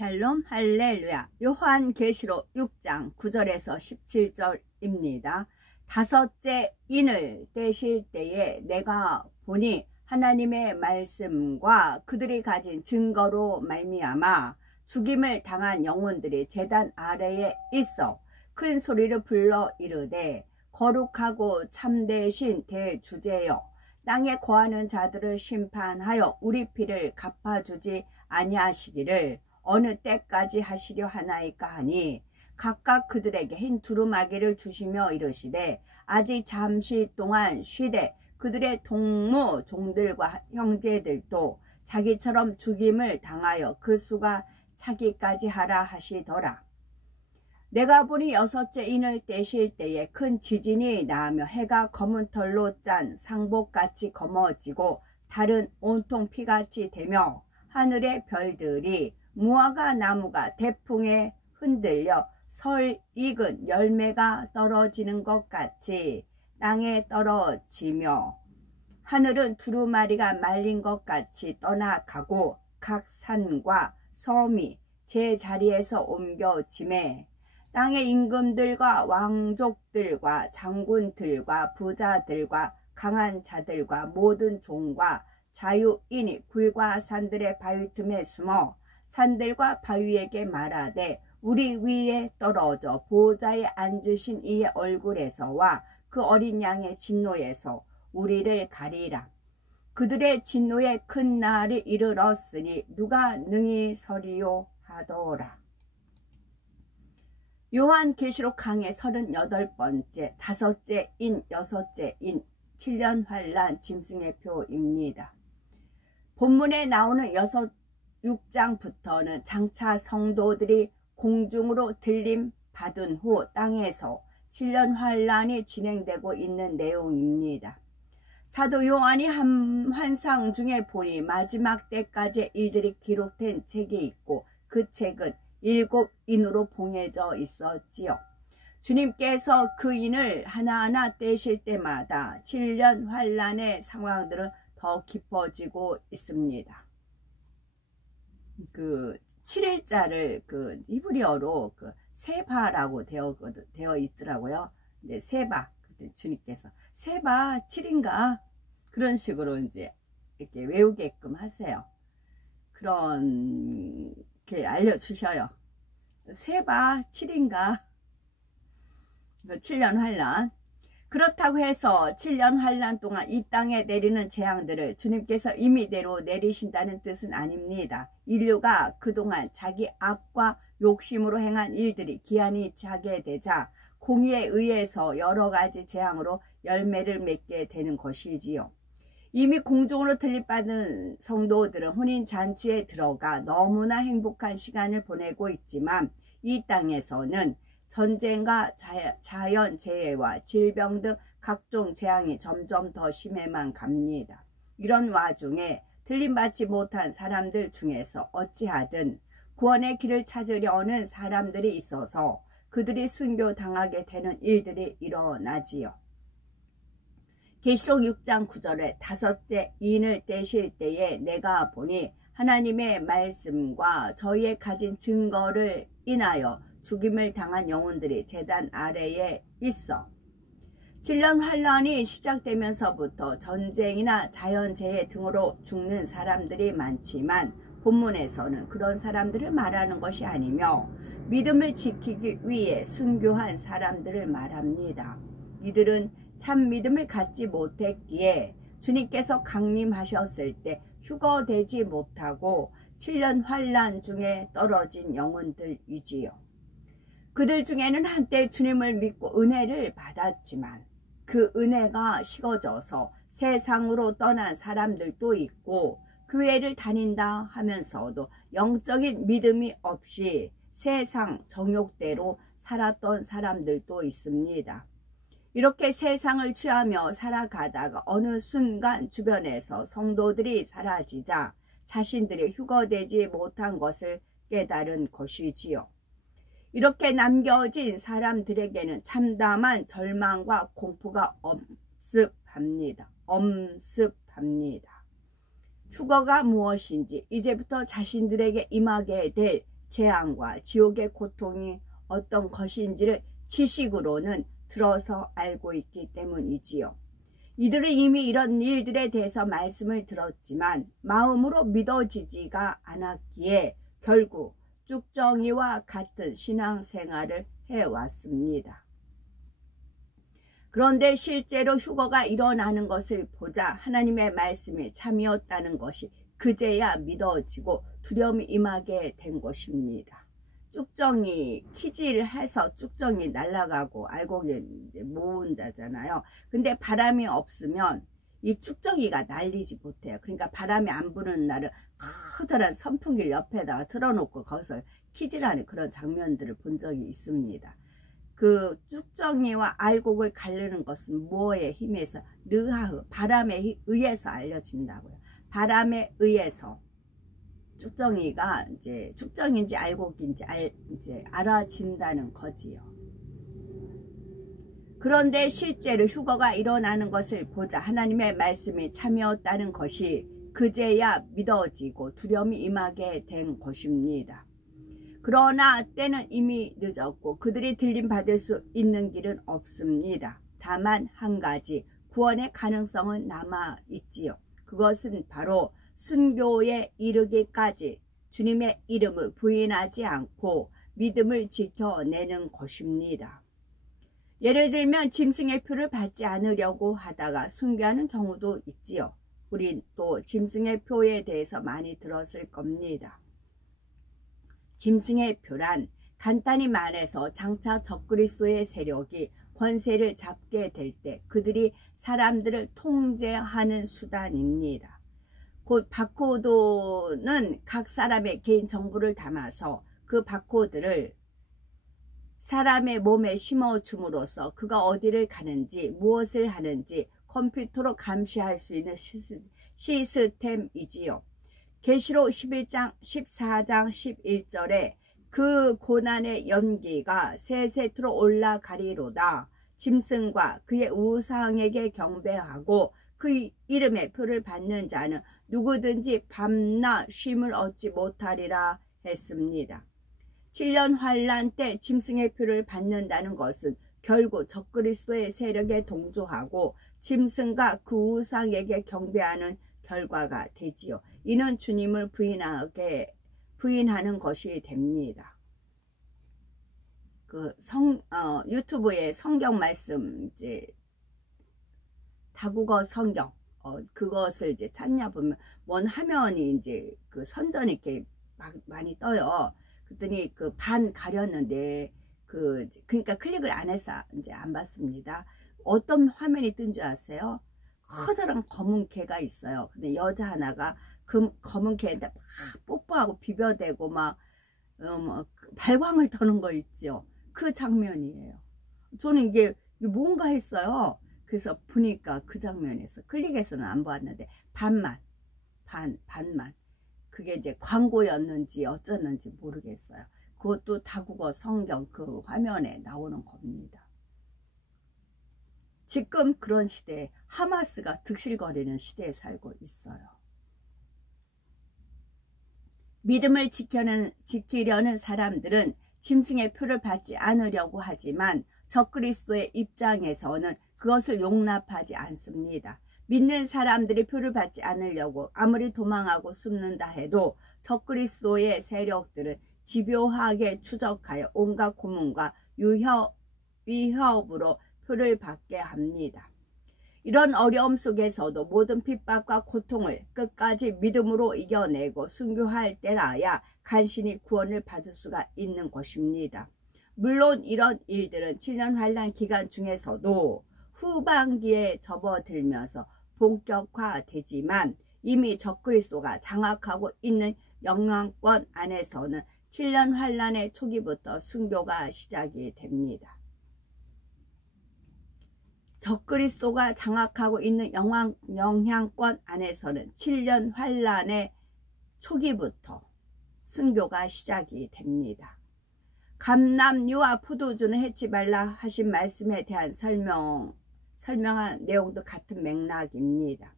샬롬 할렐루야. 요한계시록 6장 9절에서 17절입니다. 다섯째 인을 떼실 때에 내가 보니 하나님의 말씀과 그들이 가진 증거로 말미암아 죽임을 당한 영혼들이 제단 아래에 있어 큰 소리를 불러 이르되 거룩하고 참되신 대주제여, 땅에 거하는 자들을 심판하여 우리 피를 갚아주지 아니하시기를 어느 때까지 하시려 하나이까 하니, 각각 그들에게 흰 두루마기를 주시며 이르시되 아직 잠시 동안 쉬되 그들의 동무 종들과 형제들도 자기처럼 죽임을 당하여 그 수가 차기까지 하라 하시더라. 내가 보니 여섯째 인을 떼실 때에 큰 지진이 나며 해가 검은 털로 짠 상복같이 검어지고 달은 온통 피같이 되며 하늘의 별들이 무화과 나무가 대풍에 흔들려 설 익은 열매가 떨어지는 것 같이 땅에 떨어지며 하늘은 두루마리가 말린 것 같이 떠나가고 각 산과 섬이 제 자리에서 옮겨지매 땅의 임금들과 왕족들과 장군들과 부자들과 강한 자들과 모든 종과 자유인이 굴과 산들의 바위 틈에 숨어 산들과 바위에게 말하되 우리 위에 떨어져 보호자에 앉으신 이의 얼굴에서와 그 어린 양의 진노에서 우리를 가리라. 그들의 진노의 큰 날이 이르렀으니 누가 능히 서리요 하더라. 요한계시록 강의 38번째 다섯째 인 여섯째 인 7년 환란 짐승의 표입니다. 본문에 나오는 6장부터는 장차 성도들이 공중으로 들림 받은 후 땅에서 7년 환란이 진행되고 있는 내용입니다. 사도 요한이 한 환상 중에 보니 마지막 때까지 일들이 기록된 책이 있고 그 책은 7인으로 봉해져 있었지요. 주님께서 그 인을 하나하나 떼실 때마다 7년 환란의 상황들은 더 깊어지고 있습니다. 그 7일자를 그 히브리어로 그 세바라고 되어 있더라고요. 이제 세바, 주님께서 세바 7인가 그런 식으로 이제 이렇게 외우게끔 하세요. 그렇게 알려주셔요. 세바 7인가 7년 환란. 그렇다고 해서 7년 환란 동안 이 땅에 내리는 재앙들을 주님께서 임의대로 내리신다는 뜻은 아닙니다. 인류가 그동안 자기 악과 욕심으로 행한 일들이 기한이 차게 되자 공의에 의해서 여러 가지 재앙으로 열매를 맺게 되는 것이지요. 이미 공중으로 들림받은 성도들은 혼인잔치에 들어가 너무나 행복한 시간을 보내고 있지만 이 땅에서는 전쟁과 자연재해와 질병 등 각종 재앙이 점점 더 심해만 갑니다. 이런 와중에 들림받지 못한 사람들 중에서 어찌하든 구원의 길을 찾으려는 사람들이 있어서 그들이 순교당하게 되는 일들이 일어나지요. 계시록 6장 9절에 다섯째 인을 떼실 때에 내가 보니 하나님의 말씀과 저희의 가진 증거를 인하여 죽임을 당한 영혼들이 제단 아래에 있어 7년 환란이 시작되면서부터 전쟁이나 자연재해 등으로 죽는 사람들이 많지만 본문에서는 그런 사람들을 말하는 것이 아니며 믿음을 지키기 위해 순교한 사람들을 말합니다. 이들은 참 믿음을 갖지 못했기에 주님께서 강림하셨을 때 휴거되지 못하고 7년 환란 중에 떨어진 영혼들이지요. 그들 중에는 한때 주님을 믿고 은혜를 받았지만 그 은혜가 식어져서 세상으로 떠난 사람들도 있고 교회를 다닌다 하면서도 영적인 믿음이 없이 세상 정욕대로 살았던 사람들도 있습니다. 이렇게 세상을 취하며 살아가다가 어느 순간 주변에서 성도들이 사라지자 자신들이 휴거되지 못한 것을 깨달은 것이지요. 이렇게 남겨진 사람들에게는 참담한 절망과 공포가 엄습합니다. 휴거가 무엇인지 이제부터 자신들에게 임하게 될 재앙과 지옥의 고통이 어떤 것인지를 지식으로는 들어서 알고 있기 때문이지요. 이들은 이미 이런 일들에 대해서 말씀을 들었지만 마음으로 믿어지지가 않았기에 결국 쭉정이와 같은 신앙생활을 해왔습니다. 그런데 실제로 휴거가 일어나는 것을 보자 하나님의 말씀이 참이었다는 것이 그제야 믿어지고 두려움이 임하게 된 것입니다. 쭉정이 키질 해서 쭉정이 날아가고 알곡이 모은다잖아요. 근데 바람이 없으면 이 쭉정이가 날리지 못해요. 그러니까 바람이 안 부는 날은 커다란 선풍기를 옆에다가 틀어놓고 거기서 키질하는 그런 장면들을 본 적이 있습니다. 그 쭉정이와 알곡을 가르는 것은 무어의 힘에서 르하흐 바람에 의해서 알려진다고요. 바람에 의해서 쭉정이가 이제 쭉정인지 알곡인지 이제 알아진다는 거지요. 그런데 실제로 휴거가 일어나는 것을 보자 하나님의 말씀이 참이었다는 것이 그제야 믿어지고 두려움이 임하게 된 것입니다. 그러나 때는 이미 늦었고 그들이 들림받을 수 있는 길은 없습니다. 다만 한 가지 구원의 가능성은 남아있지요. 그것은 바로 순교에 이르기까지 주님의 이름을 부인하지 않고 믿음을 지켜내는 것입니다. 예를 들면 짐승의 표를 받지 않으려고 하다가 순교하는 경우도 있지요. 우린 또 짐승의 표에 대해서 많이 들었을 겁니다. 짐승의 표란 간단히 말해서 장차 적그리스도의 세력이 권세를 잡게 될 때 그들이 사람들을 통제하는 수단입니다. 곧 바코드는 각 사람의 개인 정보를 담아서 그 바코드를 사람의 몸에 심어줌으로써 그가 어디를 가는지 무엇을 하는지 컴퓨터로 감시할 수 있는 시스템이지요. 계시록 11장 14장 11절에 그 고난의 연기가 세세트로 올라가리로다. 짐승과 그의 우상에게 경배하고 그 이름의 표를 받는 자는 누구든지 밤낮 쉼을 얻지 못하리라 했습니다. 7년 환란 때 짐승의 표를 받는다는 것은 결국 적그리스도의 세력에 동조하고 짐승과 그 우상에게 경배하는 결과가 되지요. 이는 주님을 부인하는 것이 됩니다. 유튜브에 성경 말씀 이제 다국어 성경 그것을 이제 찾냐 보면 원 화면이 이제 그 선전이 이렇게 많이 떠요. 그랬더니 그 반 가렸는데 그러니까 클릭을 안 해서 이제 안 봤습니다. 어떤 화면이 뜬 줄 아세요? 커다란 검은 개가 있어요. 근데 여자 하나가 그 검은 개한테 막 뽀뽀하고 비벼대고 막 발광을 터는 거 있죠. 그 장면이에요. 저는 이게 뭔가 했어요. 그래서 보니까 그 장면에서 클릭해서는 안 보았는데 반만 그게 이제 광고였는지 어쩌는지 모르겠어요. 그것도 다국어 성경 그 화면에 나오는 겁니다. 지금 그런 시대에 하마스가 득실거리는 시대에 살고 있어요. 믿음을 지키려는 사람들은 짐승의 표를 받지 않으려고 하지만 적그리스도의 입장에서는 그것을 용납하지 않습니다. 믿는 사람들이 표를 받지 않으려고 아무리 도망하고 숨는다 해도 적그리스도의 세력들은 집요하게 추적하여 온갖 고문과 위협으로 표를 받게 합니다. 이런 어려움 속에서도 모든 핍박과 고통을 끝까지 믿음으로 이겨내고 순교할 때라야 간신히 구원을 받을 수가 있는 것입니다. 물론 이런 일들은 7년 환란 기간 중에서도 후반기에 접어들면서 본격화되지만 이미 적그리스도가 장악하고 있는 영향권 안에서는 7년 환란의 초기부터 순교가 시작이 됩니다. 적그리스도가 장악하고 있는 영향권 안에서는 7년 환란의 초기부터 순교가 시작이 됩니다. 감람유와 포도주는 해치 말라 하신 말씀에 대한 설명한 내용도 같은 맥락입니다.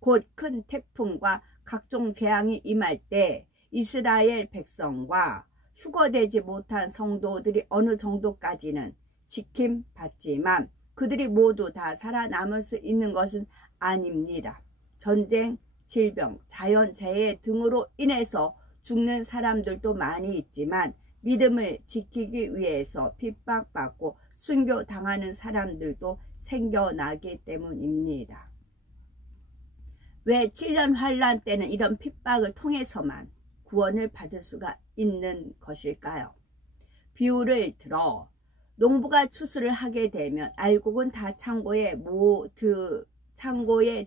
곧 큰 태풍과 각종 재앙이 임할 때 이스라엘 백성과 휴거되지 못한 성도들이 어느 정도까지는 지킴받지만 그들이 모두 다 살아남을 수 있는 것은 아닙니다. 전쟁, 질병, 자연재해 등으로 인해서 죽는 사람들도 많이 있지만 믿음을 지키기 위해서 핍박받고 순교당하는 사람들도 생겨나기 때문입니다. 왜 7년 환란 때는 이런 핍박을 통해서만 구원을 받을 수가 있는 것일까요? 비유를 들어 농부가 추수를 하게 되면 알곡은 다 창고에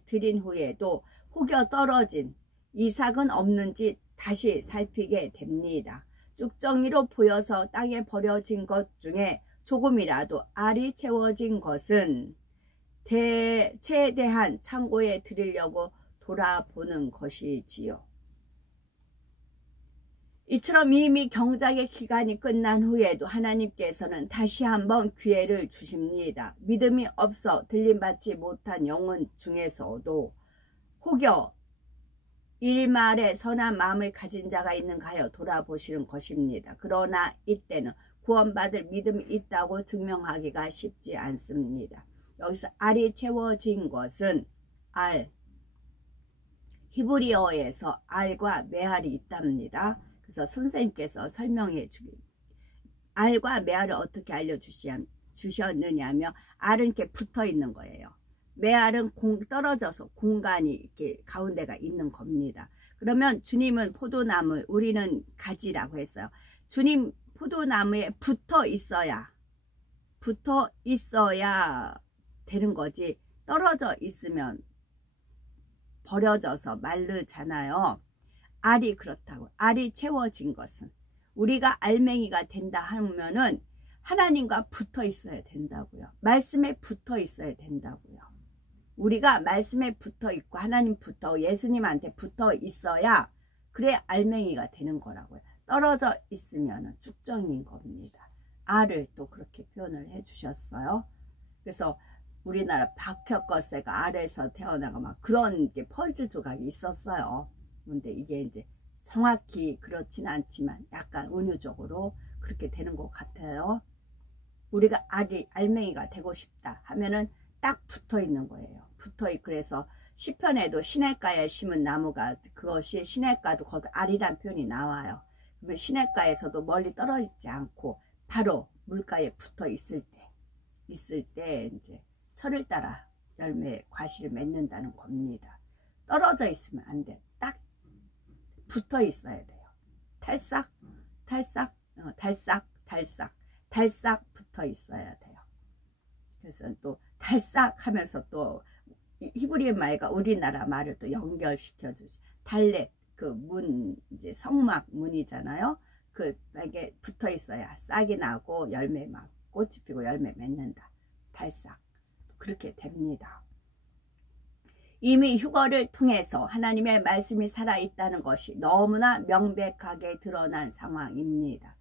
들인 후에도 혹여 떨어진 이삭은 없는지 다시 살피게 됩니다. 쭉정이로 보여서 땅에 버려진 것 중에 조금이라도 알이 채워진 것은 최대한 창고에 드리려고 돌아보는 것이지요. 이처럼 이미 경작의 기간이 끝난 후에도 하나님께서는 다시 한번 기회를 주십니다. 믿음이 없어 들림받지 못한 영혼 중에서도 혹여 일말에 선한 마음을 가진 자가 있는가 하여 돌아보시는 것입니다. 그러나 이때는 구원받을 믿음이 있다고 증명하기가 쉽지 않습니다. 여기서 알이 채워진 것은 히브리어에서 알과 메알이 있답니다. 그래서 선생님께서 설명해 주기 알과 메알을 어떻게 알려주셨느냐면 알은 이렇게 붙어 있는 거예요. 메알은 떨어져서 공간이 이렇게 가운데가 있는 겁니다. 그러면 주님은 포도나무, 우리는 가지라고 했어요. 주님 포도나무에 붙어 있어야 되는 거지, 떨어져 있으면 버려져서 마르잖아요. 알이 그렇다고. 알이 채워진 것은 우리가 알맹이가 된다 하면은 하나님과 붙어 있어야 된다고요. 말씀에 붙어 있어야 된다고요. 우리가 말씀에 붙어 있고 하나님 예수님한테 붙어 있어야 그래 알맹이가 되는 거라고요. 떨어져 있으면 쭉정인 겁니다. 알을 또 그렇게 표현을 해 주셨어요. 그래서 우리나라 박혁거세가 알에서 태어나가 막 그런 게 펄즈 조각이 있었어요. 근데 이게 이제 정확히 그렇진 않지만 약간 은유적으로 그렇게 되는 것 같아요. 우리가 알맹이가 되고 싶다 하면은 딱 붙어 있는 거예요. 그래서 시편에도 시냇가에 심은 나무가 그것이 시냇가도 거기 알이란 표현이 나와요. 그러면 시냇가에서도 멀리 떨어지지 않고 바로 물가에 붙어 있을 때 이제 철을 따라 과실을 맺는다는 겁니다. 떨어져 있으면 안 돼. 딱 붙어 있어야 돼요. 탈싹 붙어 있어야 돼요. 그래서 또 탈싹 하면서 또 히브리 말과 우리나라 말을 또 연결시켜 주지. 달렛, 그 문, 이제 성막 문이잖아요. 이게 붙어 있어야 싹이 나고 열매 막 꽃이 피고 열매 맺는다. 탈싹. 그렇게 됩니다. 이미 휴거를 통해서 하나님의 말씀이 살아있다는 것이 너무나 명백하게 드러난 상황입니다.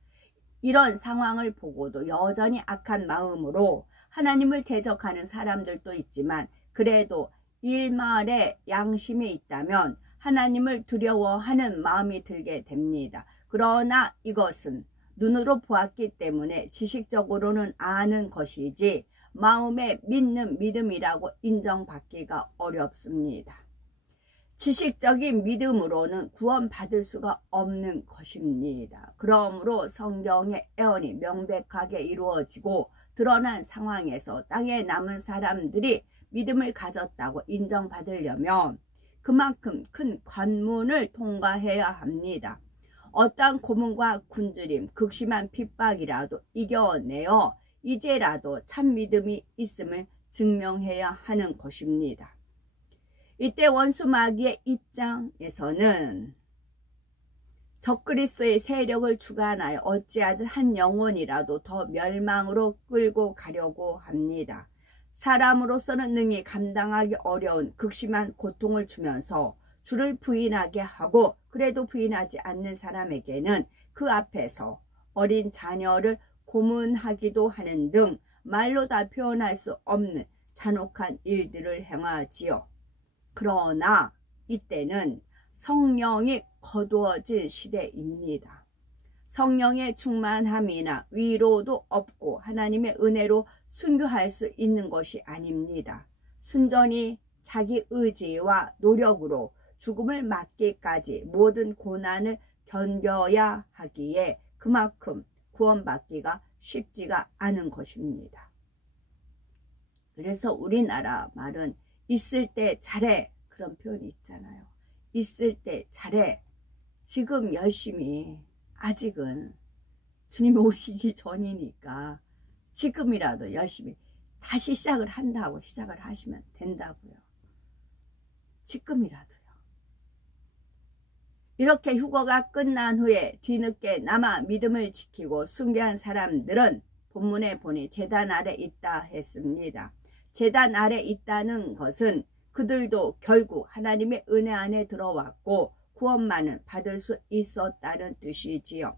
이런 상황을 보고도 여전히 악한 마음으로 하나님을 대적하는 사람들도 있지만 그래도 일말의 양심이 있다면 하나님을 두려워하는 마음이 들게 됩니다. 그러나 이것은 눈으로 보았기 때문에 지식적으로는 아는 것이지 마음에 믿는 믿음이라고 인정받기가 어렵습니다. 지식적인 믿음으로는 구원받을 수가 없는 것입니다. 그러므로 성경의 예언이 명백하게 이루어지고 드러난 상황에서 땅에 남은 사람들이 믿음을 가졌다고 인정받으려면 그만큼 큰 관문을 통과해야 합니다. 어떠한 고문과 굶주림, 극심한 핍박이라도 이겨내어 이제라도 참 믿음이 있음을 증명해야 하는 것입니다. 이때 원수 마귀의 입장에서는 적그리스도의 세력을 주관하여 어찌하든 한 영혼이라도 더 멸망으로 끌고 가려고 합니다. 사람으로서는 능히 감당하기 어려운 극심한 고통을 주면서 주를 부인하게 하고 그래도 부인하지 않는 사람에게는 그 앞에서 어린 자녀를 고문하기도 하는 등 말로 다 표현할 수 없는 잔혹한 일들을 행하지요. 그러나 이때는 성령이 거두어진 시대입니다. 성령의 충만함이나 위로도 없고 하나님의 은혜로 순교할 수 있는 것이 아닙니다. 순전히 자기 의지와 노력으로 죽음을 맞기까지 모든 고난을 견뎌야 하기에 그만큼 구원받기가 쉽지가 않은 것입니다. 그래서 우리나라 말은 있을 때 잘해, 그런 표현이 있잖아요. 있을 때 잘해. 지금 열심히, 아직은 주님 오시기 전이니까 지금이라도 열심히 다시 시작을 한다고 시작을 하시면 된다고요. 지금이라도요. 이렇게 휴거가 끝난 후에 뒤늦게 남아 믿음을 지키고 순교한 사람들은 본문에 보니 제단 아래 있다 했습니다. 제단 아래 있다는 것은 그들도 결국 하나님의 은혜 안에 들어왔고 구원만은 받을 수 있었다는 뜻이지요.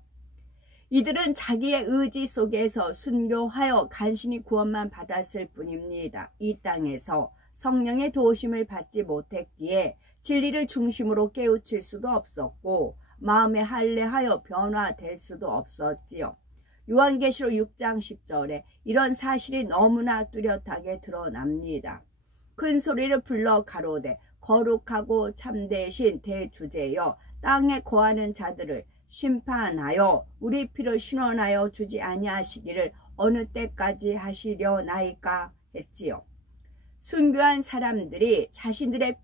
이들은 자기의 의지 속에서 순교하여 간신히 구원만 받았을 뿐입니다. 이 땅에서 성령의 도우심을 받지 못했기에 진리를 중심으로 깨우칠 수도 없었고 마음에 할례하여 변화될 수도 없었지요. 요한계시록 6장 10절에 이런 사실이 너무나 뚜렷하게 드러납니다. 큰 소리를 불러 가로되 거룩하고 참되신 대주제여 땅에 거하는 자들을 심판하여 우리 피를 신원하여 주지 아니하시기를 어느 때까지 하시려나이까 했지요. 순교한 사람들이 자신들의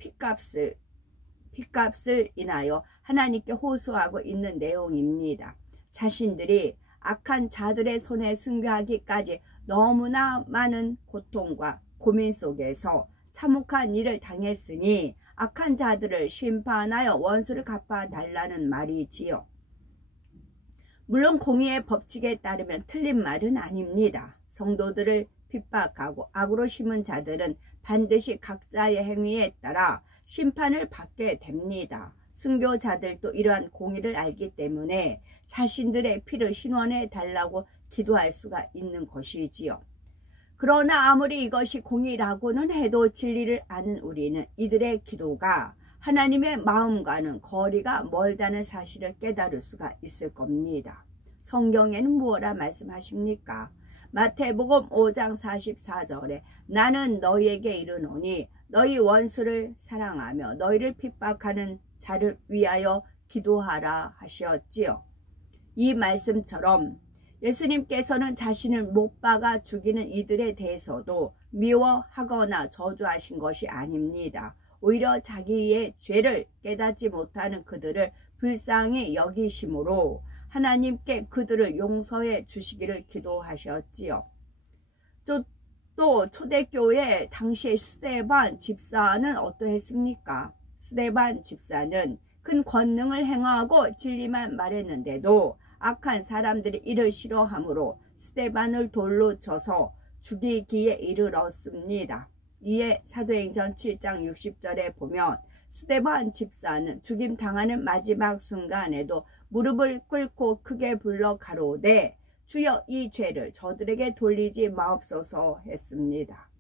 핏값을 인하여 하나님께 호소하고 있는 내용입니다. 자신들이 악한 자들의 손에 순교하기까지 너무나 많은 고통과 고민 속에서 참혹한 일을 당했으니 악한 자들을 심판하여 원수를 갚아달라는 말이지요. 물론 공의의 법칙에 따르면 틀린 말은 아닙니다. 성도들을 핍박하고 악으로 심은 자들은 반드시 각자의 행위에 따라 심판을 받게 됩니다. 순교자들도 이러한 공의를 알기 때문에 자신들의 피를 신원해 달라고 기도할 수가 있는 것이지요. 그러나 아무리 이것이 공의라고는 해도 진리를 아는 우리는 이들의 기도가 하나님의 마음과는 거리가 멀다는 사실을 깨달을 수가 있을 겁니다. 성경에는 무엇라 말씀하십니까? 마태복음 5장 44절에 나는 너희에게 이르노니 너희 원수를 사랑하며 너희를 핍박하는 자를 위하여 기도하라 하셨지요. 이 말씀처럼 예수님께서는 자신을 못 박아 죽이는 이들에 대해서도 미워하거나 저주하신 것이 아닙니다. 오히려 자기의 죄를 깨닫지 못하는 그들을 불쌍히 여기심으로 하나님께 그들을 용서해 주시기를 기도하셨지요. 또 초대교회 당시의 스데반 집사는 어떠했습니까? 스데반 집사는 큰 권능을 행하고 진리만 말했는데도 악한 사람들이 이를 싫어하므로 스데반을 돌로 쳐서 죽이기에 이르렀습니다. 이에 사도행전 7장 60절에 보면 스데반 집사는 죽임 당하는 마지막 순간에도 무릎을 꿇고 크게 불러 가로되 주여 이 죄를 저들에게 돌리지 마옵소서 했습니다.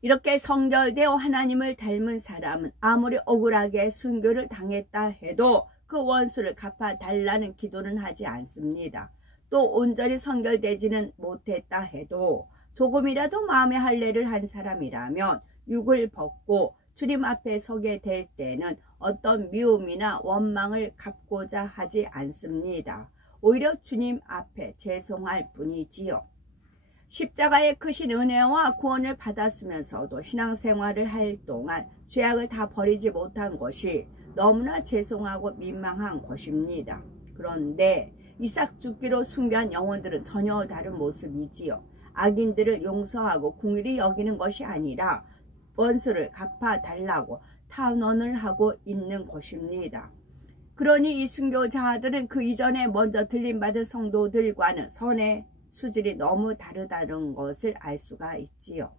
이렇게 성결되어 하나님을 닮은 사람은 아무리 억울하게 순교를 당했다 해도 그 원수를 갚아달라는 기도는 하지 않습니다. 또 온전히 성결되지는 못했다 해도 조금이라도 마음의 할례를 한 사람이라면 육을 벗고 주님 앞에 서게 될 때는 어떤 미움이나 원망을 갚고자 하지 않습니다. 오히려 주님 앞에 죄송할 뿐이지요. 십자가의 크신 은혜와 구원을 받았으면서도 신앙생활을 할 동안 죄악을 다 버리지 못한 것이 너무나 죄송하고 민망한 것입니다. 그런데 이삭 죽기로 순교한 영혼들은 전혀 다른 모습이지요. 악인들을 용서하고 긍휼히 여기는 것이 아니라 원수를 갚아달라고 탄원을 하고 있는 것입니다. 그러니 이 순교자들은 그 이전에 먼저 들림받은 성도들과는 선의 수질이 너무 다르다는 것을 알 수가 있지요.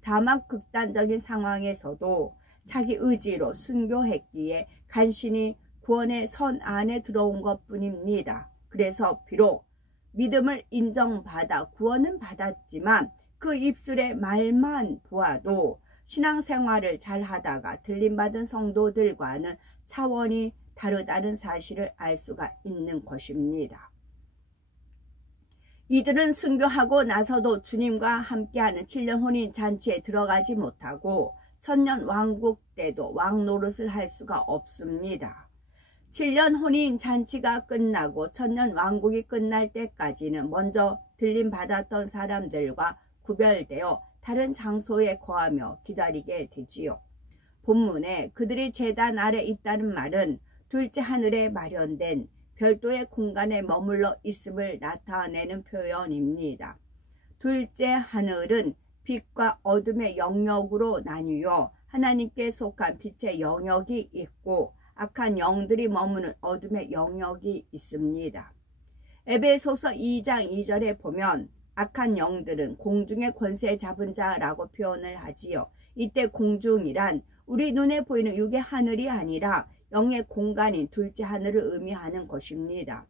다만 극단적인 상황에서도 자기 의지로 순교했기에 간신히 구원의 선 안에 들어온 것뿐입니다. 그래서 비록 믿음을 인정받아 구원은 받았지만 그 입술의 말만 보아도 신앙생활을 잘 하다가 들림받은 성도들과는 차원이 다르다는 사실을 알 수가 있는 것입니다. 이들은 순교하고 나서도 주님과 함께하는 7년 혼인 잔치에 들어가지 못하고 천년 왕국 때도 왕 노릇을 할 수가 없습니다. 7년 혼인 잔치가 끝나고 천년 왕국이 끝날 때까지는 먼저 들림 받았던 사람들과 구별되어 다른 장소에 거하며 기다리게 되지요. 본문에 그들이 제단 아래 있다는 말은 둘째 하늘에 마련된 별도의 공간에 머물러 있음을 나타내는 표현입니다. 둘째 하늘은 빛과 어둠의 영역으로 나뉘어 하나님께 속한 빛의 영역이 있고 악한 영들이 머무는 어둠의 영역이 있습니다. 에베소서 2장 2절에 보면 악한 영들은 공중의 권세 잡은 자라고 표현을 하지요. 이때 공중이란 우리 눈에 보이는 육의 하늘이 아니라 영의 공간인 둘째 하늘을 의미하는 것입니다.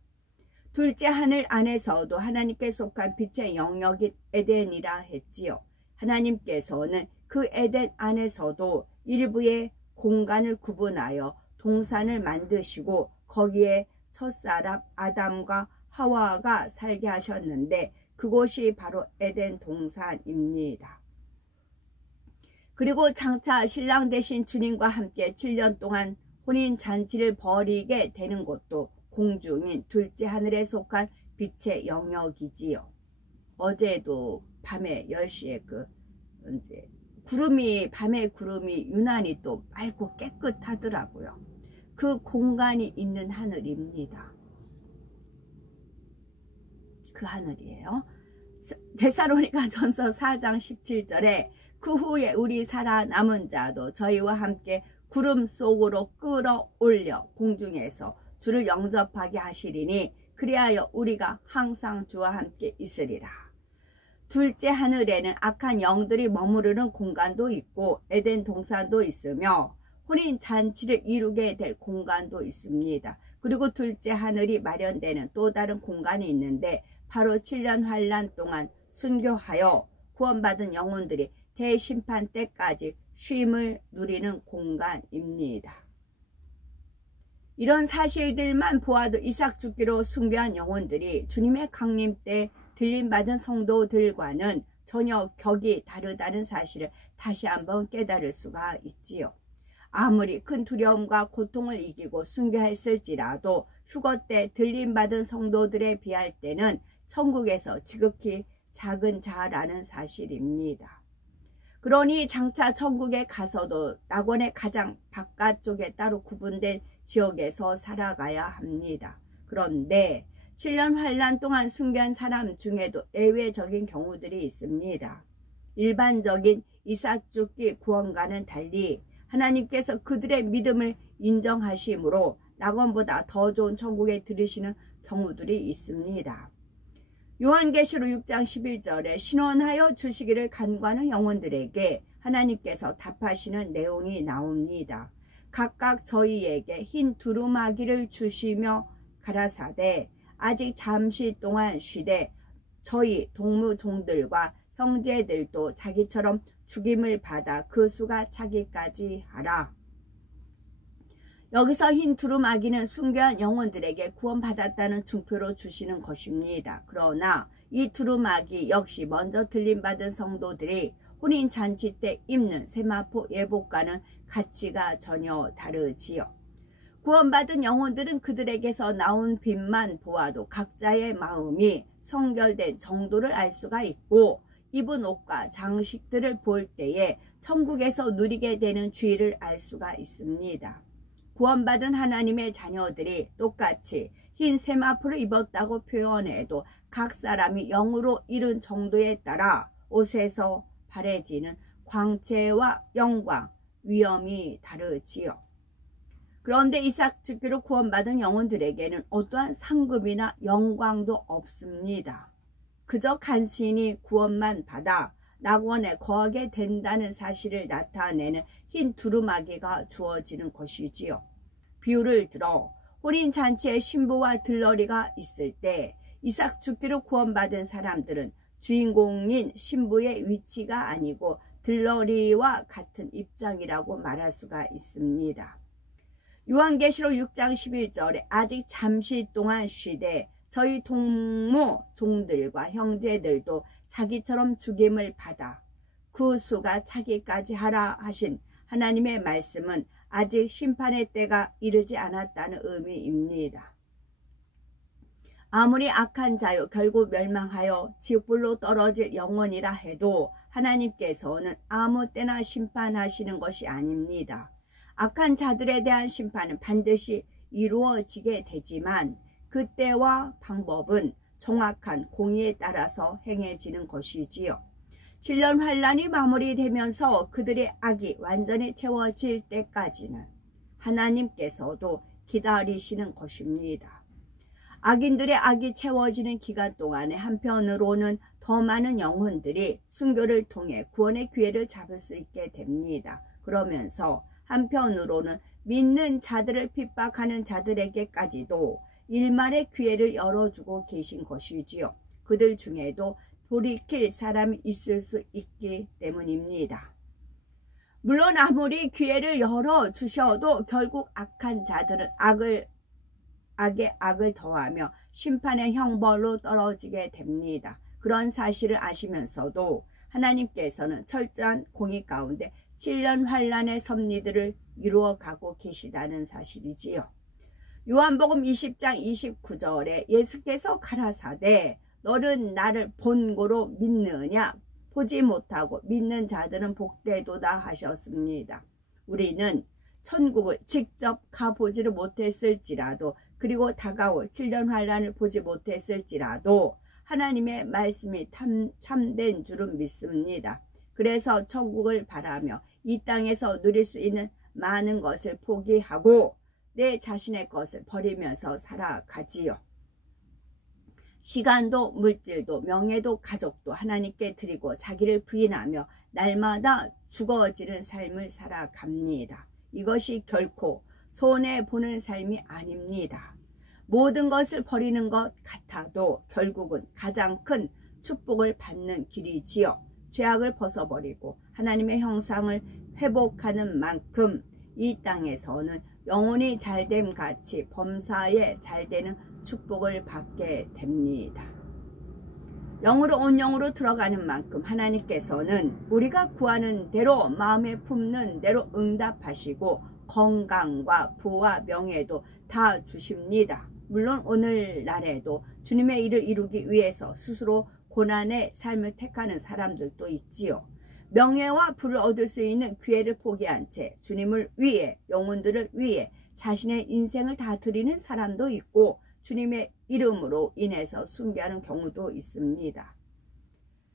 둘째 하늘 안에서도 하나님께 속한 빛의 영역인 에덴이라 했지요. 하나님께서는 그 에덴 안에서도 일부의 공간을 구분하여 동산을 만드시고 거기에 첫사람 아담과 하와가 살게 하셨는데 그곳이 바로 에덴 동산입니다. 그리고 장차 신랑 되신 주님과 함께 7년 동안 혼인 잔치를 벌이게 되는 곳도 공중인 둘째 하늘에 속한 빛의 영역이지요. 어제도 밤에 10시에 밤에 구름이 유난히 또 맑고 깨끗하더라고요. 그 공간이 있는 하늘입니다. 그 하늘이에요. 데살로니가 전서 4장 17절에 그 후에 우리 살아남은 자도 저희와 함께 구름 속으로 끌어올려 공중에서 주를 영접하게 하시리니 그리하여 우리가 항상 주와 함께 있으리라. 둘째 하늘에는 악한 영들이 머무르는 공간도 있고 에덴 동산도 있으며 혼인 잔치를 이루게 될 공간도 있습니다. 그리고 둘째 하늘이 마련되는 또 다른 공간이 있는데 바로 7년 환란 동안 순교하여 구원받은 영혼들이 대심판 때까지 쉼을 누리는 공간입니다. 이런 사실들만 보아도 이삭 죽기로 순교한 영혼들이 주님의 강림 때 들림받은 성도들과는 전혀 격이 다르다는 사실을 다시 한번 깨달을 수가 있지요. 아무리 큰 두려움과 고통을 이기고 순교했을지라도 휴거 때 들림받은 성도들에 비할 때는 천국에서 지극히 작은 자라는 사실입니다. 그러니 장차 천국에 가서도 낙원의 가장 바깥쪽에 따로 구분된 지역에서 살아가야 합니다. 그런데 7년 환란 동안 순교한 사람 중에도 예외적인 경우들이 있습니다. 일반적인 이삭 죽기 구원과는 달리 하나님께서 그들의 믿음을 인정하심으로 낙원보다 더 좋은 천국에 들으시는 경우들이 있습니다. 요한계시록 6장 11절에 신원하여 주시기를 간구하는 영혼들에게 하나님께서 답하시는 내용이 나옵니다. 각각 저희에게 흰 두루마기를 주시며 가라사대 아직 잠시 동안 쉬되 저희 동무종들과 형제들도 자기처럼 죽임을 받아 그 수가 차기까지 하라. 여기서 흰 두루마기는 순교한 영혼들에게 구원받았다는 증표로 주시는 것입니다. 그러나 이 두루마기 역시 먼저 들림받은 성도들이 혼인잔치 때 입는 세마포 예복과는 가치가 전혀 다르지요. 구원받은 영혼들은 그들에게서 나온 빛만 보아도 각자의 마음이 성결된 정도를 알 수가 있고 입은 옷과 장식들을 볼 때에 천국에서 누리게 되는 주의를 알 수가 있습니다. 구원받은 하나님의 자녀들이 똑같이 흰 세마포를 입었다고 표현해도 각 사람이 영으로 이룬 정도에 따라 옷에서 바래지는 광채와 영광, 위엄이 다르지요. 그런데 이삭 죽기로 구원받은 영혼들에게는 어떠한 상급이나 영광도 없습니다. 그저 간신히 구원만 받아 낙원에 거하게 된다는 사실을 나타내는 흰 두루마기가 주어지는 것이지요. 비유를 들어 혼인잔치에 신부와 들러리가 있을 때 이삭 죽기로 구원받은 사람들은 주인공인 신부의 위치가 아니고 들러리와 같은 입장이라고 말할 수가 있습니다. 요한계시록 6장 11절에 아직 잠시 동안 쉬되 저희 동무 종들과 형제들도 자기처럼 죽임을 받아 그 수가 차기까지 하라 하신 하나님의 말씀은 아직 심판의 때가 이르지 않았다는 의미입니다. 아무리 악한 자요 결국 멸망하여 지옥불로 떨어질 영혼이라 해도 하나님께서는 아무 때나 심판하시는 것이 아닙니다. 악한 자들에 대한 심판은 반드시 이루어지게 되지만 그때와 방법은 정확한 공의에 따라서 행해지는 것이지요. 7년 환란이 마무리되면서 그들의 악이 완전히 채워질 때까지는 하나님께서도 기다리시는 것입니다. 악인들의 악이 채워지는 기간 동안에 한편으로는 더 많은 영혼들이 순교를 통해 구원의 기회를 잡을 수 있게 됩니다. 그러면서 한편으로는 믿는 자들을 핍박하는 자들에게까지도 일말의 기회를 열어주고 계신 것이지요. 그들 중에도 돌이킬 사람이 있을 수 있기 때문입니다. 물론 아무리 기회를 열어주셔도 결국 악한 자들은 악에 악을 더하며 심판의 형벌로 떨어지게 됩니다. 그런 사실을 아시면서도 하나님께서는 철저한 공의 가운데 7년 환란의 섭리들을 이루어가고 계시다는 사실이지요. 요한복음 20장 29절에 예수께서 가라사대 너는 나를 본고로 믿느냐? 보지 못하고 믿는 자들은 복되도다 하셨습니다. 우리는 천국을 직접 가보지를 못했을지라도 그리고 다가올 7년 환란을 보지 못했을지라도 하나님의 말씀이 참된 줄은 믿습니다. 그래서 천국을 바라며 이 땅에서 누릴 수 있는 많은 것을 포기하고 내 자신의 것을 버리면서 살아가지요. 시간도 물질도 명예도 가족도 하나님께 드리고 자기를 부인하며 날마다 죽어지는 삶을 살아갑니다. 이것이 결코 손해보는 삶이 아닙니다. 모든 것을 버리는 것 같아도 결국은 가장 큰 축복을 받는 길이지요. 죄악을 벗어버리고 하나님의 형상을 회복하는 만큼 이 땅에서는 영혼이 잘됨 같이 범사에 잘되는 축복을 받게 됩니다. 영으로 온 영으로 들어가는 만큼 하나님께서는 우리가 구하는 대로 마음에 품는 대로 응답하시고 건강과 부와 명예도 다 주십니다. 물론 오늘날에도 주님의 일을 이루기 위해서 스스로 고난의 삶을 택하는 사람들도 있지요. 명예와 부를 얻을 수 있는 기회를 포기한 채 주님을 위해 영혼들을 위해 자신의 인생을 다 드리는 사람도 있고 주님의 이름으로 인해서 순교하는 경우도 있습니다.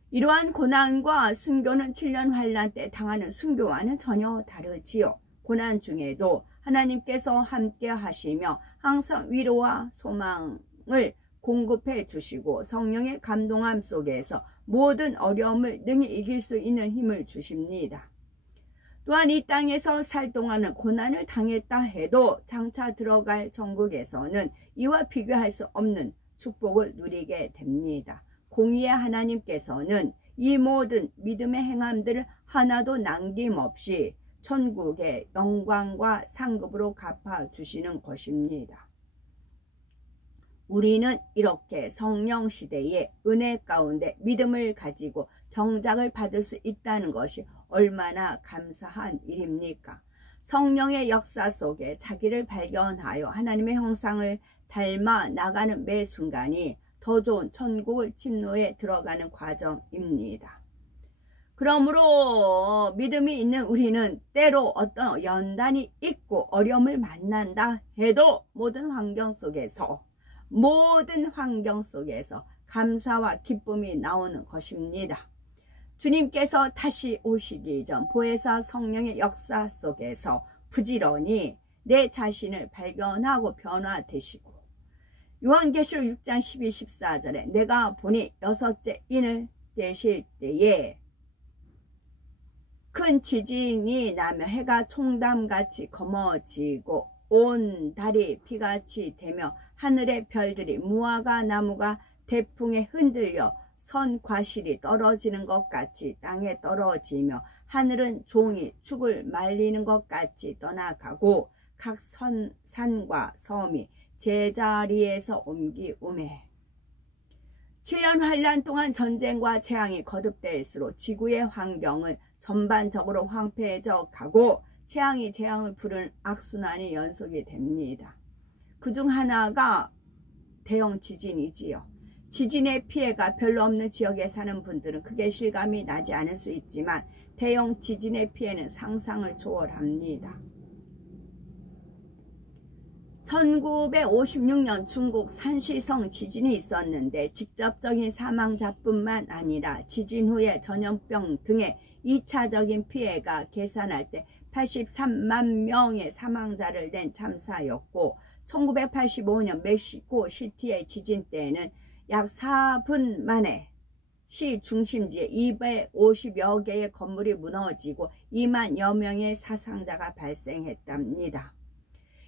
이러한 고난과 순교는 7년 환란 때 당하는 순교와는 전혀 다르지요. 고난 중에도 하나님께서 함께 하시며 항상 위로와 소망을 공급해 주시고 성령의 감동함 속에서 모든 어려움을 능히 이길 수 있는 힘을 주십니다. 또한 이 땅에서 살 동안은 고난을 당했다 해도 장차 들어갈 천국에서는 이와 비교할 수 없는 축복을 누리게 됩니다. 공의의 하나님께서는 이 모든 믿음의 행함들을 하나도 남김없이 천국의 영광과 상급으로 갚아주시는 것입니다. 우리는 이렇게 성령 시대에 은혜 가운데 믿음을 가지고 경작을 받을 수 있다는 것이 얼마나 감사한 일입니까? 성령의 역사 속에 자기를 발견하여 하나님의 형상을 닮아 나가는 매 순간이 더 좋은 천국을 침노에 들어가는 과정입니다. 그러므로 믿음이 있는 우리는 때로 어떤 연단이 있고 어려움을 만난다 해도 모든 환경 속에서 감사와 기쁨이 나오는 것입니다. 주님께서 다시 오시기 전 보혜사 성령의 역사 속에서 부지런히 내 자신을 발견하고 변화되시고 요한계시록 6장 12, 14절에 내가 보니 여섯째 인을 떼실 때에 큰 지진이 나며 해가 총담같이 검어지고 온 달이 피같이 되며 하늘의 별들이 무화과 나무가 대풍에 흔들려 선 과실이 떨어지는 것 같이 땅에 떨어지며 하늘은 종이 축을 말리는 것 같이 떠나가고 각 산과 섬이 제자리에서 옮기우매 7년 환란 동안 전쟁과 재앙이 거듭될수록 지구의 환경은 전반적으로 황폐해져 가고 재앙이 재앙을 부르는 악순환이 연속이 됩니다. 그중 하나가 대형 지진이지요. 지진의 피해가 별로 없는 지역에 사는 분들은 크게 실감이 나지 않을 수 있지만 대형 지진의 피해는 상상을 초월합니다. 1956년 중국 산시성 지진이 있었는데 직접적인 사망자뿐만 아니라 지진 후에 전염병 등의 2차적인 피해가 계산할 때 83만 명의 사망자를 낸 참사였고 1985년 멕시코 시티의 지진 때에는 약 4분 만에 시 중심지에 250여 개의 건물이 무너지고 2만여 명의 사상자가 발생했답니다.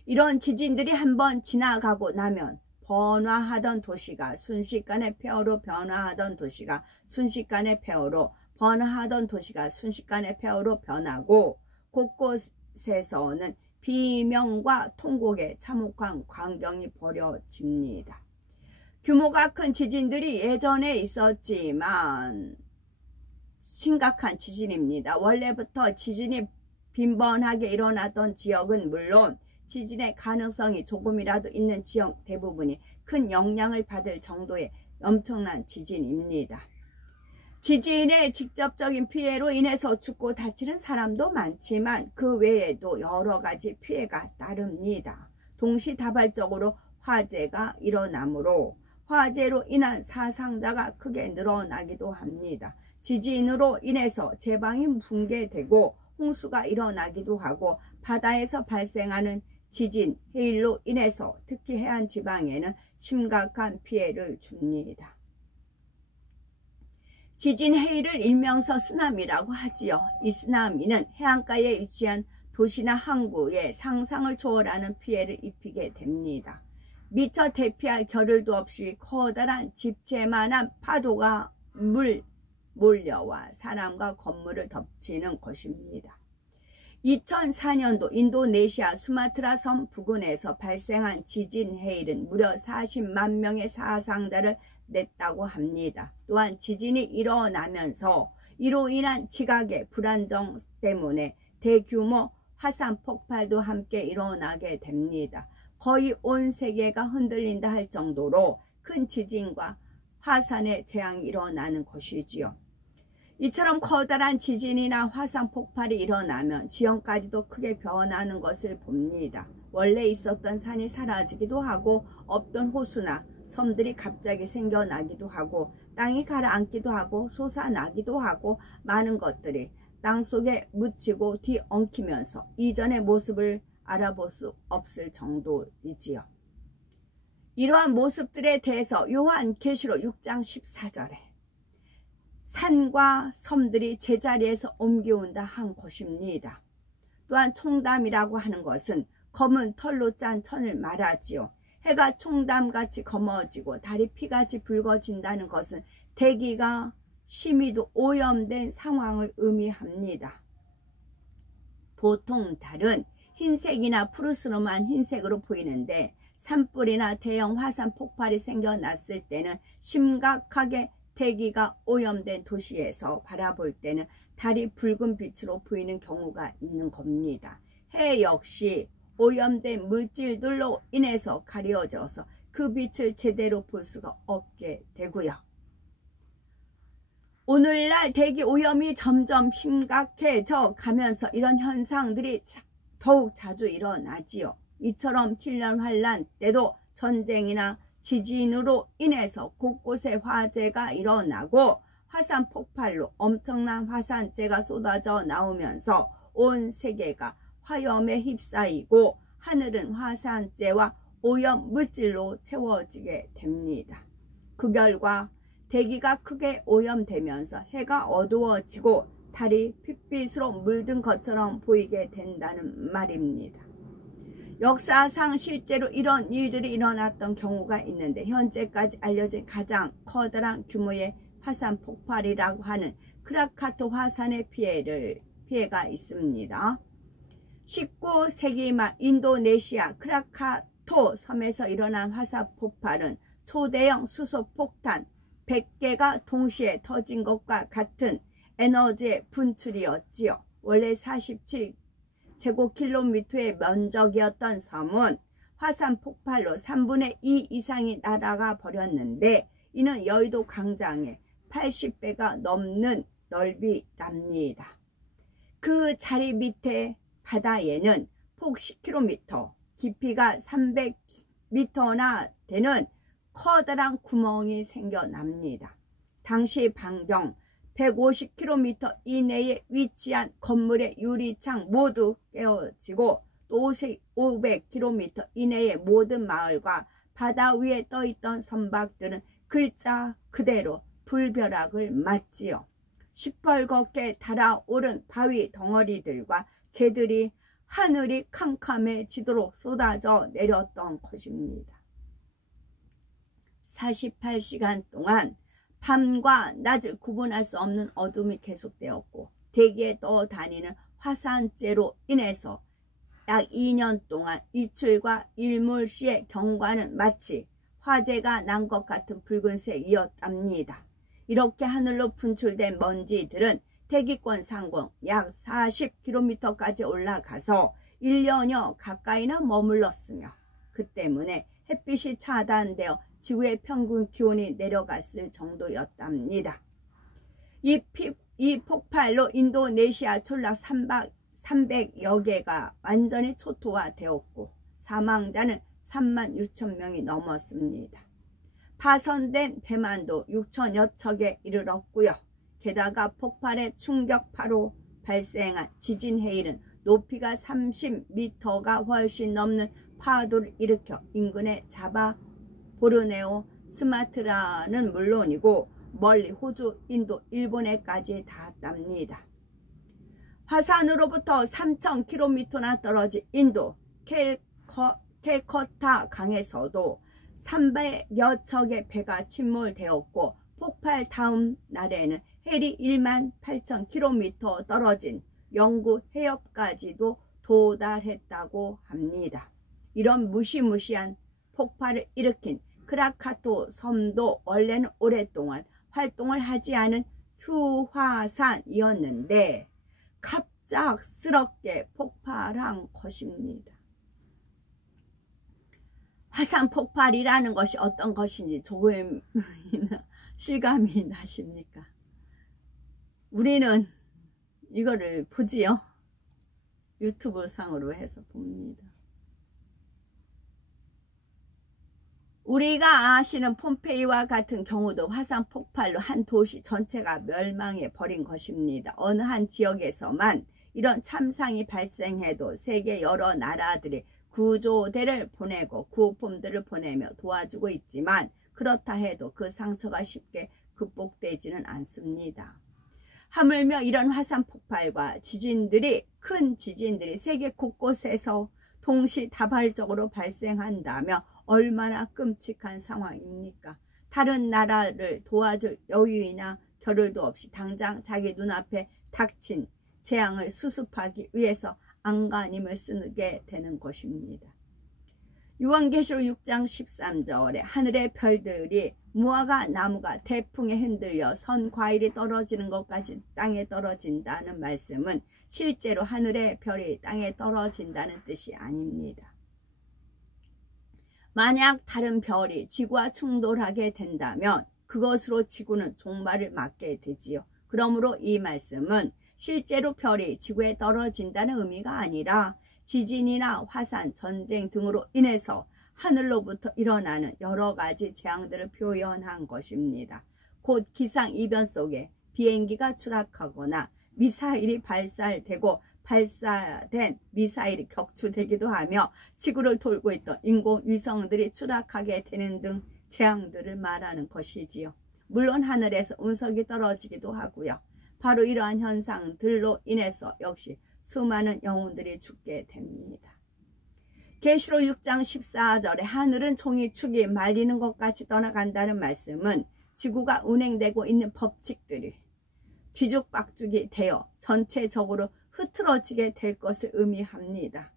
이런 지진들이 한번 지나가고 나면 번화하던 도시가 순식간에 폐허로 변화하던 도시가 순식간에 폐허로 번화하던 도시가 순식간에 폐허로 변하고 곳곳에서는 비명과 통곡의 참혹한 광경이 벌어집니다. 규모가 큰 지진들이 예전에 있었지만 심각한 지진입니다. 원래부터 지진이 빈번하게 일어나던 지역은 물론 지진의 가능성이 조금이라도 있는 지역 대부분이 큰 영향을 받을 정도의 엄청난 지진입니다. 지진의 직접적인 피해로 인해서 죽고 다치는 사람도 많지만 그 외에도 여러 가지 피해가 따릅니다. 동시다발적으로 화재가 일어나므로 화재로 인한 사상자가 크게 늘어나기도 합니다. 지진으로 인해서 제방이 붕괴되고 홍수가 일어나기도 하고 바다에서 발생하는 지진, 해일로 인해서 특히 해안 지방에는 심각한 피해를 줍니다. 지진 해일을 일명서 쓰나미라고 하지요. 이 쓰나미는 해안가에 위치한 도시나 항구에 상상을 초월하는 피해를 입히게 됩니다. 미처 대피할 겨를도 없이 커다란 집채만한 파도가 몰려와 사람과 건물을 덮치는 것입니다. 2004년도 인도네시아 수마트라 섬 부근에서 발생한 지진 해일은 무려 40만 명의 사상자를 냈다고 합니다. 또한 지진이 일어나면서 이로 인한 지각의 불안정 때문에 대규모 화산 폭발도 함께 일어나게 됩니다. 거의 온 세계가 흔들린다 할 정도로 큰 지진과 화산의 재앙이 일어나는 것이지요. 이처럼 커다란 지진이나 화산 폭발이 일어나면 지형까지도 크게 변하는 것을 봅니다. 원래 있었던 산이 사라지기도 하고 없던 호수나 섬들이 갑자기 생겨나기도 하고 땅이 가라앉기도 하고 솟아나기도 하고 많은 것들이 땅속에 묻히고 뒤엉키면서 이전의 모습을 알아볼 수 없을 정도이지요. 이러한 모습들에 대해서 요한계시록 6장 14절에 산과 섬들이 제자리에서 옮겨온다 한 것입니다. 또한 총담이라고 하는 것은 검은 털로 짠 천을 말하지요. 해가 총담같이 검어지고 달이 피같이 붉어진다는 것은 대기가 심히도 오염된 상황을 의미합니다. 보통 달은 흰색이나 푸르스름한 흰색으로 보이는데 산불이나 대형 화산 폭발이 생겨났을 때는 심각하게 대기가 오염된 도시에서 바라볼 때는 달이 붉은 빛으로 보이는 경우가 있는 겁니다. 해 역시 오염된 물질들로 인해서 가려져서 그 빛을 제대로 볼 수가 없게 되고요. 오늘날 대기 오염이 점점 심각해져 가면서 이런 현상들이 더욱 자주 일어나지요. 이처럼 7년 환란 때도 전쟁이나 지진으로 인해서 곳곳에 화재가 일어나고 화산 폭발로 엄청난 화산재가 쏟아져 나오면서 온 세계가 화염에 휩싸이고 하늘은 화산재와 오염 물질로 채워지게 됩니다. 그 결과 대기가 크게 오염되면서 해가 어두워지고 달이 핏빛으로 물든 것처럼 보이게 된다는 말입니다. 역사상 실제로 이런 일들이 일어났던 경우가 있는데 현재까지 알려진 가장 커다란 규모의 화산 폭발이라고 하는 크라카토 화산의 피해가 있습니다. 19세기 말 인도네시아 크라카토 섬에서 일어난 화산 폭발은 초대형 수소폭탄 100개가 동시에 터진 것과 같은 에너지의 분출이었지요. 원래 47제곱킬로미터의 면적이었던 섬은 화산 폭발로 3분의 2 이상이 날아가 버렸는데 이는 여의도 광장의 80배가 넘는 넓이랍니다. 그 자리 밑에 바다에는 폭 10km, 깊이가 300m나 되는 커다란 구멍이 생겨납니다. 당시 반경 150km 이내에 위치한 건물의 유리창 모두 깨어지고 또 500km 이내의 모든 마을과 바다 위에 떠있던 선박들은 글자 그대로 불벼락을 맞지요. 시뻘겋게 달아오른 바위 덩어리들과 재들이 하늘이 캄캄해지도록 쏟아져 내렸던 것입니다. 48시간 동안 밤과 낮을 구분할 수 없는 어둠이 계속되었고 대기에 떠다니는 화산재로 인해서 약 2년 동안 일출과 일몰시의 경관은 마치 화재가 난 것 같은 붉은색이었답니다. 이렇게 하늘로 분출된 먼지들은 대기권 상공 약 40km까지 올라가서 1년여 가까이나 머물렀으며 그 때문에 햇빛이 차단되어 지구의 평균 기온이 내려갔을 정도였답니다. 이 폭발로 인도네시아 촌락 300여 개가 완전히 초토화되었고 사망자는 36,000명이 넘었습니다. 파손된 배만도 6천여 척에 이르렀고요. 게다가 폭발의 충격파로 발생한 지진 해일은 높이가 30m가 훨씬 넘는 파도를 일으켜 인근의 자바, 보르네오, 스마트라는 물론이고 멀리 호주, 인도, 일본에까지 닿았답니다. 화산으로부터 3,000km나 떨어진 인도 캘커타 강에서도 300여 척의 배가 침몰되었고 폭발 다음 날에는 해리 18,000km 떨어진 영구 해협까지도 도달했다고 합니다. 이런 무시무시한 폭발을 일으킨 크라카토 섬도 원래는 오랫동안 활동을 하지 않은 휴화산이었는데 갑작스럽게 폭발한 것입니다. 화산 폭발이라는 것이 어떤 것인지 조금이나 실감이 나십니까? 우리는 이거를 보지요. 유튜브 상으로 해서 봅니다. 우리가 아시는 폼페이와 같은 경우도 화산 폭발로 한 도시 전체가 멸망해 버린 것입니다. 어느 한 지역에서만 이런 참상이 발생해도 세계 여러 나라들이 구조대를 보내고 구호품들을 보내며 도와주고 있지만 그렇다 해도 그 상처가 쉽게 극복되지는 않습니다. 하물며 이런 화산 폭발과 큰 지진들이 세계 곳곳에서 동시다발적으로 발생한다면 얼마나 끔찍한 상황입니까? 다른 나라를 도와줄 여유이나 겨를도 없이 당장 자기 눈앞에 닥친 재앙을 수습하기 위해서 안간힘을 쓰게 되는 것입니다. 요한계시록 6장 13절에 하늘의 별들이 무화과 나무가 태풍에 흔들려 선 과일이 떨어지는 것까지 땅에 떨어진다는 말씀은 실제로 하늘의 별이 땅에 떨어진다는 뜻이 아닙니다. 만약 다른 별이 지구와 충돌하게 된다면 그것으로 지구는 종말을 맞게 되지요. 그러므로 이 말씀은 실제로 별이 지구에 떨어진다는 의미가 아니라 지진이나 화산, 전쟁 등으로 인해서 하늘로부터 일어나는 여러 가지 재앙들을 표현한 것입니다. 곧 기상이변 속에 비행기가 추락하거나 미사일이 발사되고 발사된 미사일이 격추되기도 하며 지구를 돌고 있던 인공위성들이 추락하게 되는 등 재앙들을 말하는 것이지요. 물론 하늘에서 운석이 떨어지기도 하고요. 바로 이러한 현상들로 인해서 역시 수많은 영혼들이 죽게 됩니다. 계시록 6장 14절에 하늘은 종이축이 말리는 것 같이 떠나간다는 말씀은 지구가 운행되고 있는 법칙들이 뒤죽박죽이 되어 전체적으로 흐트러지게 될 것을 의미합니다.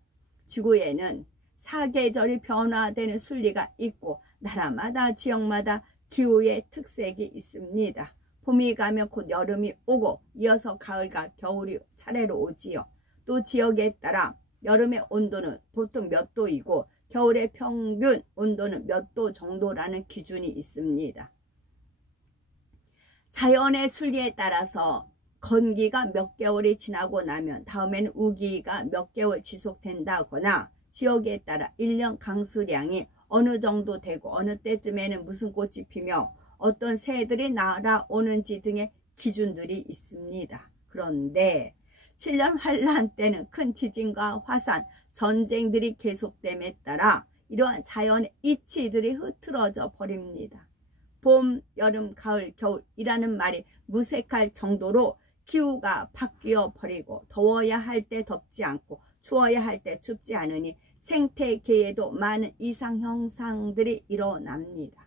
지구에는 사계절이 변화되는 순리가 있고 나라마다 지역마다 기후의 특색이 있습니다. 봄이 가면 곧 여름이 오고 이어서 가을과 겨울이 차례로 오지요. 또 지역에 따라 여름의 온도는 보통 몇 도이고 겨울의 평균 온도는 몇 도 정도라는 기준이 있습니다. 자연의 순리에 따라서 건기가 몇 개월이 지나고 나면 다음에는 우기가 몇 개월 지속된다거나 지역에 따라 1년 강수량이 어느 정도 되고 어느 때쯤에는 무슨 꽃이 피며 어떤 새들이 날아오는지 등의 기준들이 있습니다. 그런데 7년 환란 때는 큰 지진과 화산, 전쟁들이 계속됨에 따라 이러한 자연의 이치들이 흐트러져 버립니다. 봄, 여름, 가을, 겨울이라는 말이 무색할 정도로 기후가 바뀌어 버리고 더워야 할 때 덥지 않고 추워야 할 때 춥지 않으니 생태계에도 많은 이상 현상들이 일어납니다.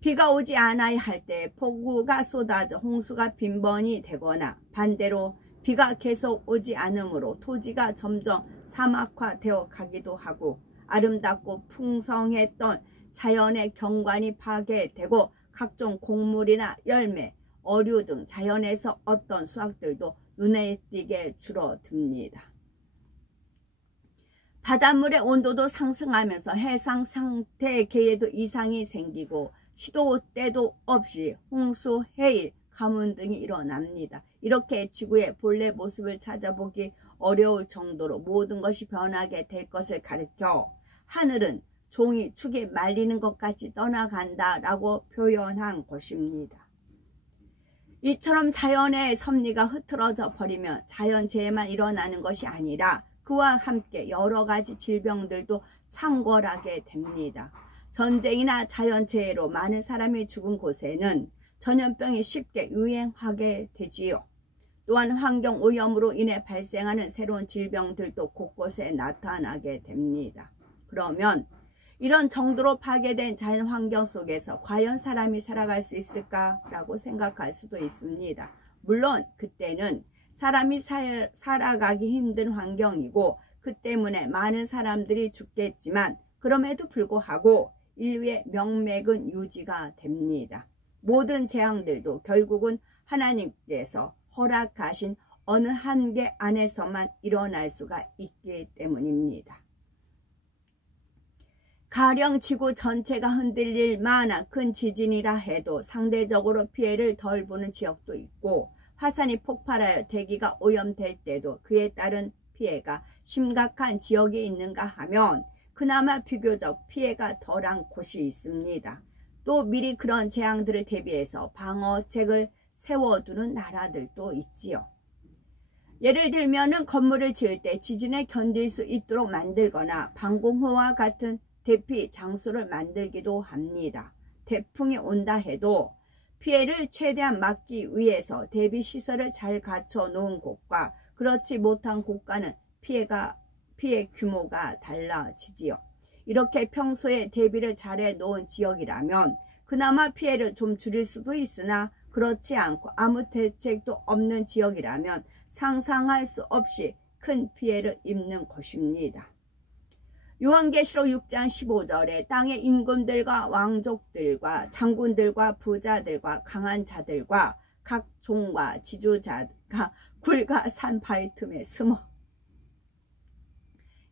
비가 오지 않아야 할 때 폭우가 쏟아져 홍수가 빈번히 되거나 반대로 비가 계속 오지 않으므로 토지가 점점 사막화되어 가기도 하고 아름답고 풍성했던 자연의 경관이 파괴되고 각종 곡물이나 열매, 어류 등 자연에서 어떤 수확들도 눈에 띄게 줄어듭니다. 바닷물의 온도도 상승하면서 해상 생태계에도 이상이 생기고 시도 때도 없이 홍수, 해일, 가뭄 등이 일어납니다. 이렇게 지구의 본래 모습을 찾아보기 어려울 정도로 모든 것이 변하게 될 것을 가리켜 하늘은 종이 축에 말리는 것까지 떠나간다라고 표현한 것입니다. 이처럼 자연의 섭리가 흐트러져 버리면 자연재해만 일어나는 것이 아니라 그와 함께 여러 가지 질병들도 창궐하게 됩니다. 전쟁이나 자연재해로 많은 사람이 죽은 곳에는 전염병이 쉽게 유행하게 되지요. 또한 환경오염으로 인해 발생하는 새로운 질병들도 곳곳에 나타나게 됩니다. 그러면 이런 정도로 파괴된 자연환경 속에서 과연 사람이 살아갈 수 있을까라고 생각할 수도 있습니다. 물론 그때는 사람이 살아가기 힘든 환경이고 그 때문에 많은 사람들이 죽겠지만 그럼에도 불구하고 인류의 명맥은 유지가 됩니다. 모든 재앙들도 결국은 하나님께서 허락하신 어느 한계 안에서만 일어날 수가 있기 때문입니다. 가령 지구 전체가 흔들릴 만한 큰 지진이라 해도 상대적으로 피해를 덜 보는 지역도 있고 화산이 폭발하여 대기가 오염될 때도 그에 따른 피해가 심각한 지역이 있는가 하면 그나마 비교적 피해가 덜한 곳이 있습니다. 또 미리 그런 재앙들을 대비해서 방어책을 세워두는 나라들도 있지요. 예를 들면 건물을 지을 때 지진에 견딜 수 있도록 만들거나 방공호와 같은 대피 장소를 만들기도 합니다. 태풍이 온다 해도 피해를 최대한 막기 위해서 대비 시설을 잘 갖춰 놓은 곳과 그렇지 못한 곳과는 피해 규모가 달라지지요. 이렇게 평소에 대비를 잘해 놓은 지역이라면 그나마 피해를 좀 줄일 수도 있으나 그렇지 않고 아무 대책도 없는 지역이라면 상상할 수 없이 큰 피해를 입는 것입니다. 요한계시록 6장 15절에 땅의 임금들과 왕족들과 장군들과 부자들과 강한 자들과 각 종과 지주자가 굴과 산 바위 틈에 숨어.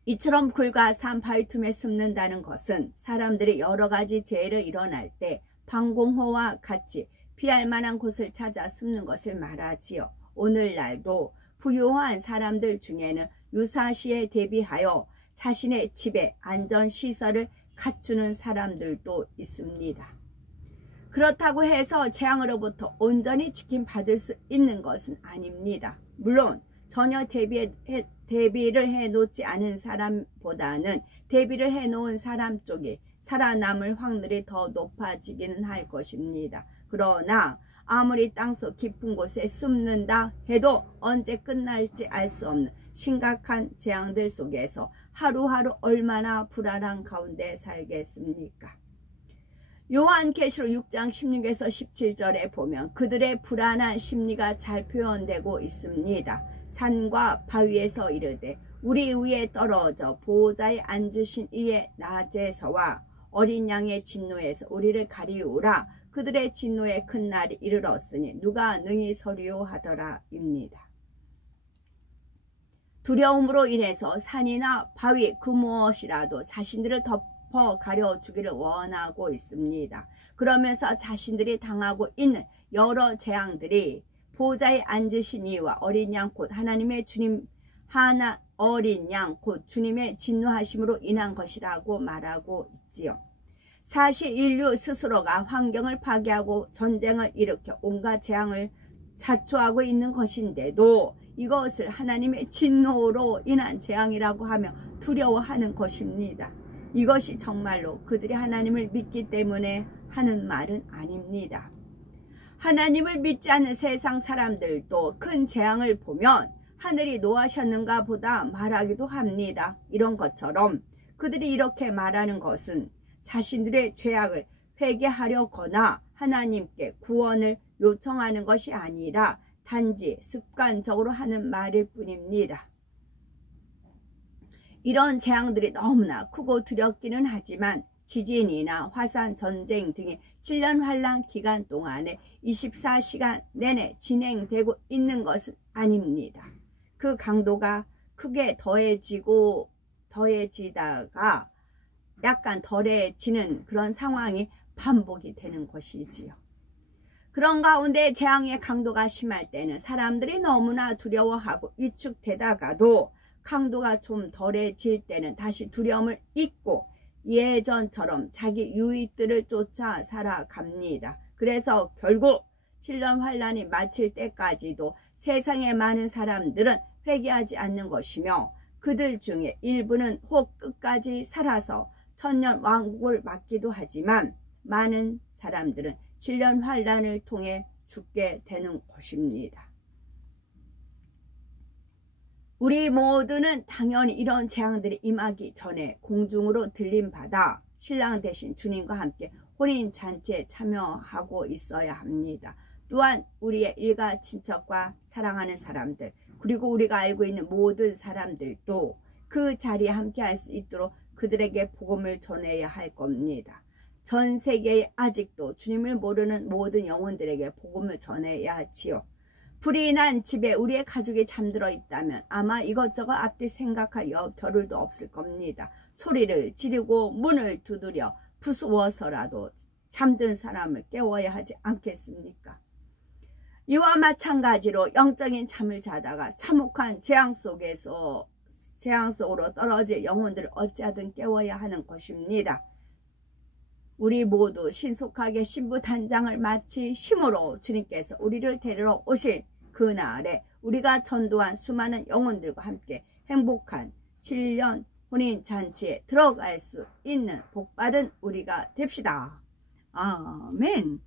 이처럼 굴과 산 바위 틈에 숨는다는 것은 사람들이 여러 가지 재해를 일어날 때 방공호와 같이 피할 만한 곳을 찾아 숨는 것을 말하지요. 오늘날도 부유한 사람들 중에는 유사시에 대비하여 자신의 집에 안전시설을 갖추는 사람들도 있습니다. 그렇다고 해서 재앙으로부터 온전히 지킴받을 수 있는 것은 아닙니다. 물론 전혀 대비를 해놓지 않은 사람보다는 대비를 해놓은 사람 쪽이 살아남을 확률이 더 높아지기는 할 것입니다. 그러나 아무리 땅속 깊은 곳에 숨는다 해도 언제 끝날지 알 수 없는 심각한 재앙들 속에서 하루하루 얼마나 불안한 가운데 살겠습니까? 요한계시록 6장 16에서 17절에 보면 그들의 불안한 심리가 잘 표현되고 있습니다. 산과 바위에서 이르되 우리 위에 떨어져 보호자에 앉으신 이의 낮에서와 어린 양의 진노에서 우리를 가리우라. 그들의 진노의 큰 날이 이르렀으니 누가 능히 서리요 하더라 입니다. 두려움으로 인해서 산이나 바위 그 무엇이라도 자신들을 덮어 가려주기를 원하고 있습니다. 그러면서 자신들이 당하고 있는 여러 재앙들이 보호자에 앉으신 이와 어린 양 곧 하나님의 주님 어린 양 곧 주님의 진노하심으로 인한 것이라고 말하고 있지요. 사실 인류 스스로가 환경을 파괴하고 전쟁을 일으켜 온갖 재앙을 자초하고 있는 것인데도 이것을 하나님의 진노로 인한 재앙이라고 하며 두려워하는 것입니다. 이것이 정말로 그들이 하나님을 믿기 때문에 하는 말은 아닙니다. 하나님을 믿지 않는 세상 사람들도 큰 재앙을 보면 하늘이 노하셨는가 보다 말하기도 합니다. 이런 것처럼 그들이 이렇게 말하는 것은 자신들의 죄악을 회개하려거나 하나님께 구원을 요청하는 것이 아니라 단지 습관적으로 하는 말일 뿐입니다. 이런 재앙들이 너무나 크고 두렵기는 하지만 지진이나 화산, 전쟁 등의 7년 환란 기간 동안에 24시간 내내 진행되고 있는 것은 아닙니다. 그 강도가 크게 더해지다가 약간 덜해지는 그런 상황이 반복이 되는 것이지요. 그런 가운데 재앙의 강도가 심할 때는 사람들이 너무나 두려워하고 위축되다가도 강도가 좀 덜해질 때는 다시 두려움을 잊고 예전처럼 자기 유익들을 쫓아 살아갑니다. 그래서 결국 7년 환란이 마칠 때까지도 세상의 많은 사람들은 회개하지 않는 것이며 그들 중에 일부는 혹 끝까지 살아서 천년 왕국을 맞기도 하지만 많은 사람들은 7년 환란을 통해 죽게 되는 것입니다. 우리 모두는 당연히 이런 재앙들이 임하기 전에 공중으로 들림받아 신랑 되신 주님과 함께 혼인잔치에 참여하고 있어야 합니다. 또한 우리의 일가 친척과 사랑하는 사람들 그리고 우리가 알고 있는 모든 사람들도 그 자리에 함께 할 수 있도록 그들에게 복음을 전해야 할 겁니다. 전 세계에 아직도 주님을 모르는 모든 영혼들에게 복음을 전해야 하지요. 불이 난 집에 우리의 가족이 잠들어 있다면 아마 이것저것 앞뒤 생각할 겨를도 없을 겁니다. 소리를 지르고 문을 두드려 부수어서라도 잠든 사람을 깨워야 하지 않겠습니까? 이와 마찬가지로 영적인 잠을 자다가 참혹한 재앙 속으로 떨어질 영혼들을 어찌하든 깨워야 하는 것입니다. 우리 모두 신속하게 신부단장을 마치심으로 주님께서 우리를 데리러 오실 그날에 우리가 전도한 수많은 영혼들과 함께 행복한 7년 혼인잔치에 들어갈 수 있는 복받은 우리가 됩시다. 아멘.